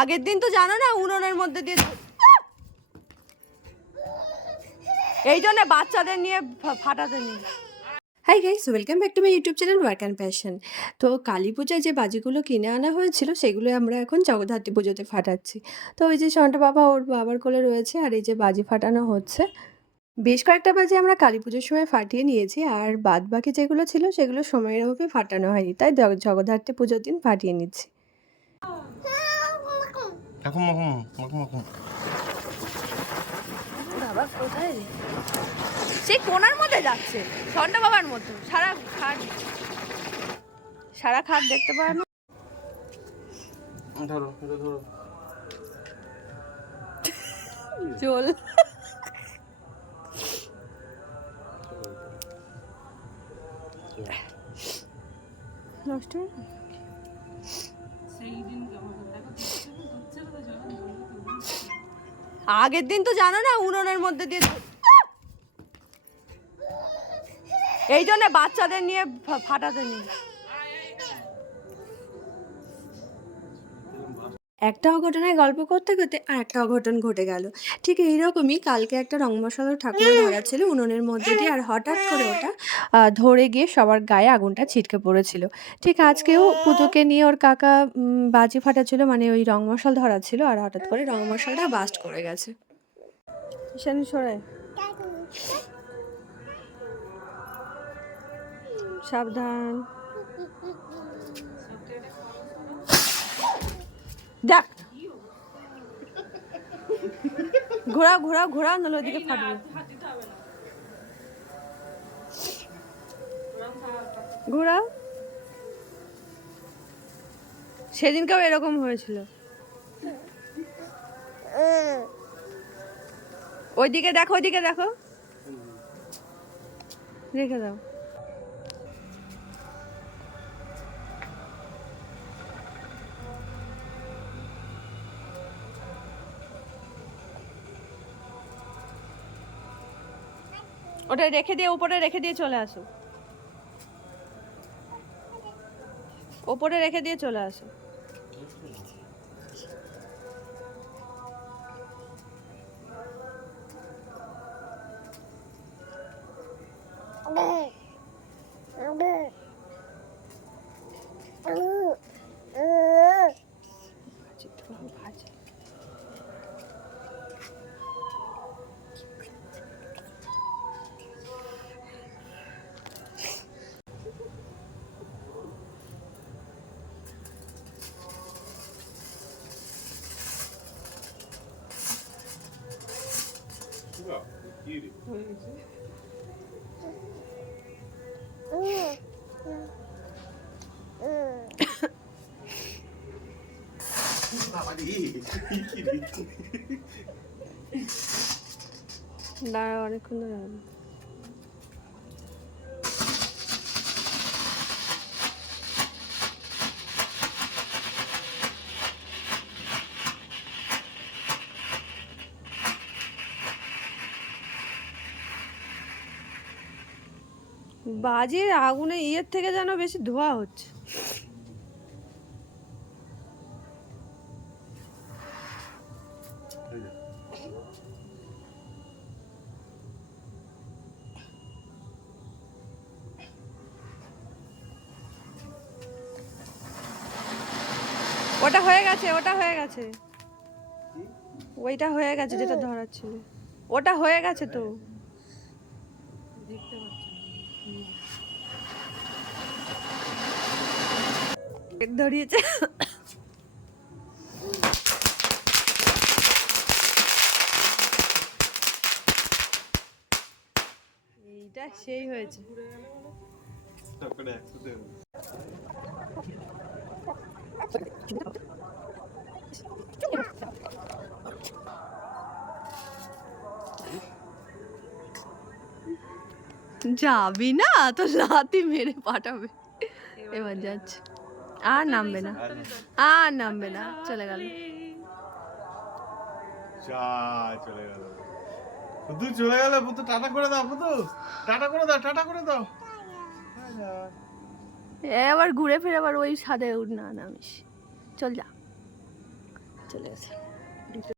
আগের দিন তো জানো না উনুনের মধ্যে দিয়ে এই জন্য বাচ্চাদের নিয়ে ফাটাতে নেই। Hi guys welcome back to my YouTube channel work and passion তো কালী পূজায় যে বাজিগুলো কিনে আনা হয়েছিল, সেগুলো আমরা এখন জগদ্ধাত্রী পুজোতে ফাটাচ্ছি। তো ওই যে সন্টা বাবা, ওর বাবার কোলে রয়েছে, আর এই যে বাজি ফাটানো হচ্ছে। বেশ কয়েকটা বাজি আমরা কালী পুজোর সময় ফাটিয়ে নিয়েছি, আর বাদ বাকি যেগুলো ছিল, সেগুলো সময়ের অভাবে ফাটানো হয়নি। তাই জগদ্ধাত্রী পুজোর দিন ফাটিয়ে নিচ্ছি। এখন মাখুম বাবা কোথায় রে? সে কোনার মধ্যে যাচ্ছে। সন্টা বাবার মতো। সারা খাট সারা খাট দেখতে পায় না। ধরো এটা ধরো। চল নষ্ট হয়ে গেল? আগের দিন তো জানো না উনুনের মধ্যে দিয়ে এই জন্য বাচ্চাদের নিয়ে ফাটাতে নেই। একটা অঘটনের গল্প করতে করতে আর একটা অঘটন ঘটে গেল। ঠিক এইরকমই কালকে একটা রং মশলার ঠাকুর ধরা ছিল উনুনের মধ্যে দিয়ে আর হঠাৎ করে ওটা ধরে গিয়ে সবার গায়ে আগুনটা ছিটকে পড়েছিল। ঠিক আজকেও পুজোকে নিয়ে ওর কাকা বাজি ফাটাচ্ছিল মানে ওই রং মশাল ধরা ছিল আর হঠাৎ করে রং মশালটা বাস্ট করে গেছে। ঈশানি সাবধান। দেখ। ঘোরাও ঘোরাও ঘোরাও নাহলে ওদিকে ফাটবে। ঘোরাও। সেদিনকেও এরকম হয়েছিল। ওইদিকে দেখো ওইদিকে দেখো। রেখে দাও। ওটা রেখে দিয়ে উপরে রেখে দিয়ে চলে আসো। ওপরে রেখে দিয়ে চলে আসো। 뭐야? 이리. 뭐지? 아니 이끼리. 날 안에 큰일 났네. বাজির আগুনে ইয়ের থেকে যেন বেশি ধোয়া হচ্ছে। ওটা হয়ে গেছে, ওটা হয়ে গেছে। ওইটা হয়ে গেছে যেটা ধরার ছিল। ওটা হয়ে গেছে তো। ধরিয়েছে। এইটা সেই হয়েছে। যাবি না তো লাতি মেরে পাঠাবে। এবার যাচ্ছে। আর নামবে না। আর নামবে না। চলে গেল। চলে গেল। পুতু চলে গেল। পুতু টাটা করে দাও পুতু টাটা করে দাও টাটা করে দাও। এবার ঘুরে ফিরে আবার ওই সাদে উঠ না নামিস। চল যা। চলে গেছে।